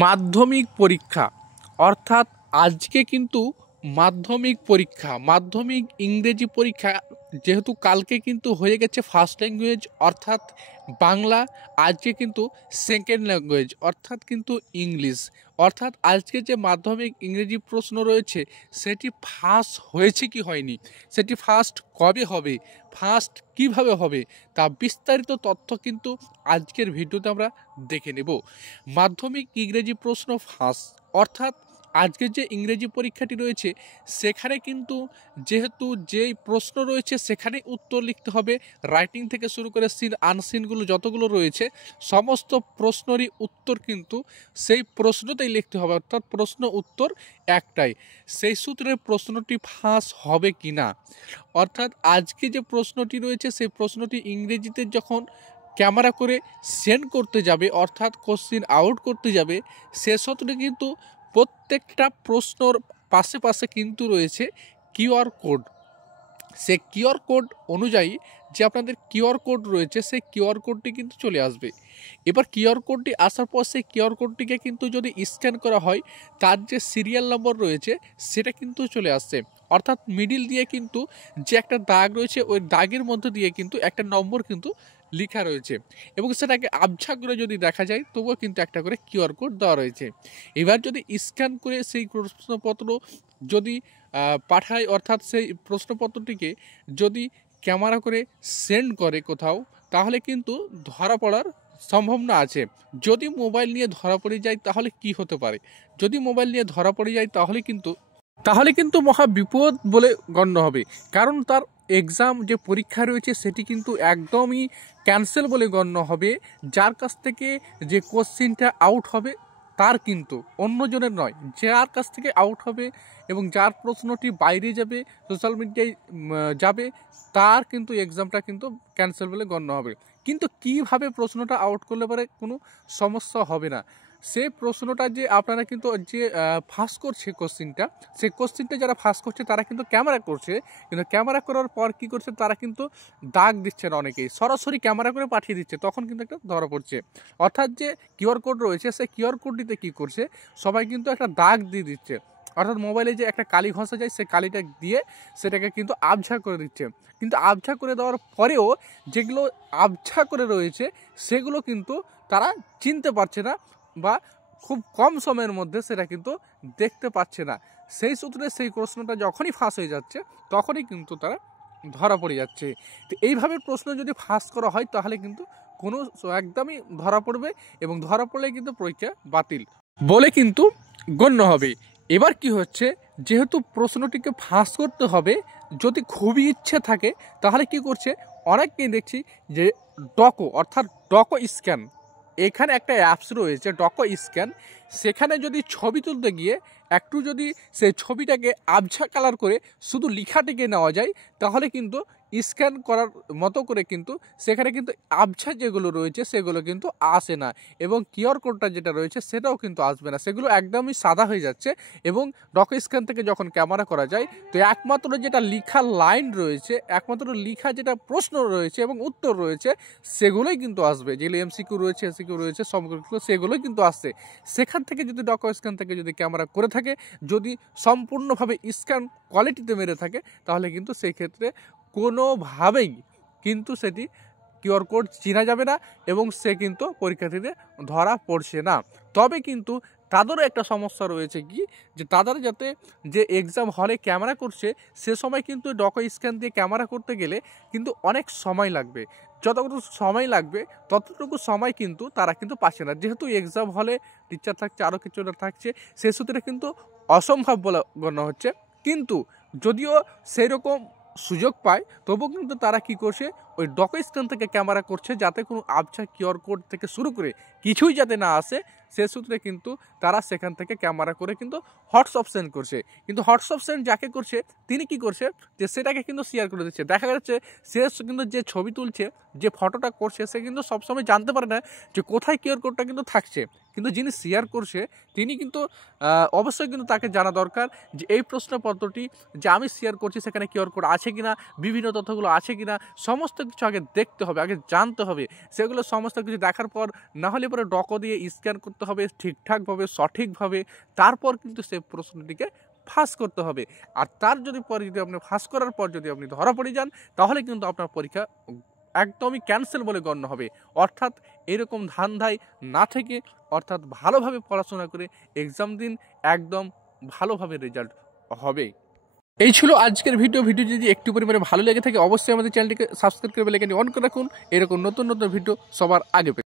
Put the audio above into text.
মাধ্যমিক পরীক্ষা অর্থাৎ আজকে কিন্তু মাধ্যমিক ইংরেজি পরীক্ষা যেহেতু কালকে কিন্তু হয়ে গেছে ফার্স্ট ল্যাঙ্গুয়েজ অর্থাৎ বাংলা, আজকে কিন্তু সেকেন্ড ল্যাঙ্গুয়েজ অর্থাৎ কিন্তু ইংলিশ। অর্থাৎ আজকে যে মাধ্যমিক ইংরেজি প্রশ্ন রয়েছে সেটি ফার্স্ট হয়েছে কি হয়নি, সেটি ফার্স্ট কবে হবে, ফার্স্ট কিভাবে হবে, তা বিস্তারিত তথ্য কিন্তু আজকের ভিডিওতে আমরা দেখে নেব। মাধ্যমিক ইংরেজি প্রশ্ন ফার্স্ট অর্থাৎ আজকের যে ইংরেজি পরীক্ষাটি রয়েছে সেখানে কিন্তু যেহেতু যেই প্রশ্ন রয়েছে সেখানে উত্তর লিখতে হবে, রাইটিং থেকে শুরু করে সিন আনসিনগুলো যতগুলো রয়েছে সমস্ত প্রশ্নেরই উত্তর কিন্তু সেই প্রশ্নতেই লিখতে হবে, অর্থাৎ প্রশ্ন উত্তর একটাই। সেই সূত্রে প্রশ্নটি ফাঁস হবে কি না, অর্থাৎ আজকে যে প্রশ্নটি রয়েছে সেই প্রশ্নটি ইংরেজিতে যখন ক্যামেরা করে সেন্ড করতে যাবে অর্থাৎ কোশ্চিন আউট করতে যাবে সে সূত্রে কিন্তু প্রত্যেকটা প্রশ্নর পাশে পাশে কিন্তু রয়েছে কিউআর কোড। সে কিউআর কোড অনুযায়ী যে আপনাদের কিউআর কোড রয়েছে সেই কিউআর কোডটি কিন্তু চলে আসবে। এবার কিউআর কোডটি আসার পর সেই কিউআর কোডটিকে কিন্তু যদি স্ক্যান করা হয় তার যে সিরিয়াল নম্বর রয়েছে সেটা কিন্তু চলে আসছে, অর্থাৎ মিডিল দিয়ে কিন্তু যে একটা দাগ রয়েছে ওই দাগের মধ্যে দিয়ে কিন্তু একটা নম্বর কিন্তু লেখা রয়েছে এবং সেটাকে আবঝা করে যদি দেখা যায় তবুও কিন্তু একটা করে কিউআর কোড দেওয়া রয়েছে। এবার যদি স্ক্যান করে সেই প্রশ্নপত্র যদি পাঠায় অর্থাৎ সেই প্রশ্নপত্রটিকে যদি ক্যামেরা করে সেন্ড করে কোথাও তাহলে কিন্তু ধরা পড়ার সম্ভাবনা আছে। যদি মোবাইল নিয়ে ধরা পড়ে যায় তাহলে কি হতে পারে, যদি মোবাইল নিয়ে ধরা পড়ে যায় তাহলে কিন্তু মহা বিপদ বলে গণ্য হবে, কারণ তার এক্সাম যে পরীক্ষা রয়েছে সেটি কিন্তু একদমই ক্যান্সেল বলে গণ্য হবে। যার কাছ থেকে যে কোশ্চিনটা আউট হবে তার কিন্তু অন্যজনের নয়, যার কাছ থেকে আউট হবে এবং যার প্রশ্নটি বাইরে যাবে সোশ্যাল মিডিয়ায় যাবে তার কিন্তু এক্সামটা কিন্তু ক্যান্সেল বলে গণ্য হবে। কিন্তু কিভাবে প্রশ্নটা আউট করলে পরে কোনো সমস্যা হবে না, সেই প্রশ্নটা যে আপনারা কিন্তু যে ফাঁস করছে কোশ্চিনটা, সেই কোশ্চিনটা যারা ফাঁস করছে তারা কিন্তু ক্যামেরা করছে, কিন্তু ক্যামেরা করার পর কি করছে তারা কিন্তু দাগ দিচ্ছে না, অনেকেই সরাসরি ক্যামেরা করে পাঠিয়ে দিচ্ছে, তখন কিন্তু একটা ধরা পড়ছে। অর্থাৎ যে কিউআর কোড রয়েছে সেই কিউআর কোডটিতে কী করছে সবাই কিন্তু একটা দাগ দিয়ে দিচ্ছে, অর্থাৎ মোবাইলে যে একটা কালি ঘষা যায় সেই কালিটা দিয়ে সেটাকে কিন্তু আবঝা করে দিচ্ছে। কিন্তু আবঝা করে দেওয়ার পরেও যেগুলো আবঝা করে রয়েছে সেগুলো কিন্তু তারা চিনতে পারছে না বা খুব কম সময়ের মধ্যে সেটা কিন্তু দেখতে পাচ্ছে না। সেই সূত্রে সেই প্রশ্নটা যখনই ফাঁস হয়ে যাচ্ছে তখনই কিন্তু তারা ধরা পড়ে যাচ্ছে। তো এইভাবে প্রশ্ন যদি ফাঁস করা হয় তাহলে কিন্তু কোনো একদমই ধরা পড়বে এবং ধরা পড়লে কিন্তু পরীক্ষা বাতিল বলে কিন্তু গণ্য হবে। এবার কি হচ্ছে, যেহেতু প্রশ্নটিকে ফাঁস করতে হবে যদি খুবই ইচ্ছে থাকে তাহলে কি করছে অনেককেই দেখছি যে ডকো অর্থাৎ ডকো স্ক্যান, এখানে একটা অ্যাপস রয়েছে ডকো স্ক্যান, সেখানে যদি ছবি তুলতে গিয়ে একটু যদি সেই ছবিটাকে আবছা কালার করে শুধু লেখাটিকে নেওয়া যায় তাহলে কিন্তু স্ক্যান করার মতো করে কিন্তু সেখানে কিন্তু আবছা যেগুলো রয়েছে সেগুলো কিন্তু আসে না এবং কিউআর কোডটা যেটা রয়েছে সেটাও কিন্তু আসবে না, সেগুলো একদমই সাদা হয়ে যাচ্ছে। এবং ডকো স্ক্যান থেকে যখন ক্যামেরা করা যায় তো একমাত্র যেটা লেখা লাইন রয়েছে, একমাত্র লেখা যেটা প্রশ্ন রয়েছে এবং উত্তর রয়েছে সেগুলোই কিন্তু আসবে, যেগুলো এমসিকিউ রয়েছে এসিকিউ রয়েছে সবগুলো সেগুলোই কিন্তু আসছে। সেখান থেকে যদি ডকো স্ক্যান থেকে যদি ক্যামেরা করে থাকে, যদি সম্পূর্ণভাবে স্ক্যান কোয়ালিটিতে মেরে থাকে তাহলে কিন্তু সেই ক্ষেত্রে কোনোভাবেই কিন্তু সেটি কিউআর কোড চেনা যাবে না এবং সে কিন্তু পরীক্ষার্থীতে ধরা পড়ছে না। তবে কিন্তু তাদেরও একটা সমস্যা রয়েছে কি, যে তাদের যাতে যে এক্সাম হলে ক্যামেরা করছে সে সময় কিন্তু ডকো স্ক্যান দিয়ে ক্যামেরা করতে গেলে কিন্তু অনেক সময় লাগবে, যতটুকু সময় লাগবে ততটুকু সময় কিন্তু তারা কিন্তু পাচ্ছে না, যেহেতু এক্সাম হলে টিচার থাকছে আরও কিছু থাকছে সে সূত্রে কিন্তু অসম্ভব বলে গণ্য হচ্ছে। কিন্তু যদিও সেই রকম সুযোগ পায় তবুও কিন্তু তারা কি করছে ওই ডকো স্ক্যান থেকে ক্যামেরা করছে যাতে কোনো আবছা কিউআর কোড থেকে শুরু করে কিছুই যাতে না আসে, সে সূত্রে কিন্তু তারা সেখান থেকে ক্যামেরা করে কিন্তু হোয়াটসঅ্যাপ সেন্ড করছে। কিন্তু হোয়াটসঅ্যাপ সেন্ড যাকে করছে তিনি কি করছে যে সেটাকে কিন্তু শেয়ার করে দিচ্ছে, দেখা যাচ্ছে সে কিন্তু যে ছবি তুলছে যে ফটোটা করছে সে কিন্তু সবসময় জানতে পারে না যে কোথায় কিউআর কোডটা কিন্তু থাকছে, কিন্তু যিনি শেয়ার করছে তিনি কিন্তু অবশ্যই কিন্তু তাকে জানা দরকার যে এই প্রশ্নপত্রটি যে আমি শেয়ার করছি সেখানে কিউআর কোড আছে কিনা, বিভিন্ন তথ্যগুলো আছে কিনা, সমস্ত কিছু আগে দেখতে হবে, আগে জানতে হবে। সেগুলো সমস্ত কিছু দেখার পর না হলে পরে ডকো দিয়ে স্ক্যান করতে হবে ঠিকঠাকভাবে, সঠিকভাবে, তারপর কিন্তু সেই প্রশ্নটিকে ফাঁস করতে হবে। আর তার যদি পরে যদি আপনি ফাঁস করার পর যদি আপনি ধরা পড়ে যান, তাহলে কিন্তু আপনার পরীক্ষা একদমই ক্যান্সেল বলে গণ্য হবে। অর্থাৎ এরকম ধান্ধায় না থেকে অর্থাৎ ভালোভাবে পড়াশোনা করে এক্সাম দিন, একদম ভালোভাবে রেজাল্ট হবে। এই ছিল আজকের ভিডিও। ভিডিও যদি একটু পরিমাণে ভালো লেগে থাকে অবশ্যই আমাদের চ্যানেলটিকে সাবস্ক্রাইব করে বেল আইকনটি অন করে রাখুন, এরকম নতুন নতুন ভিডিও সবার আগে পেতে।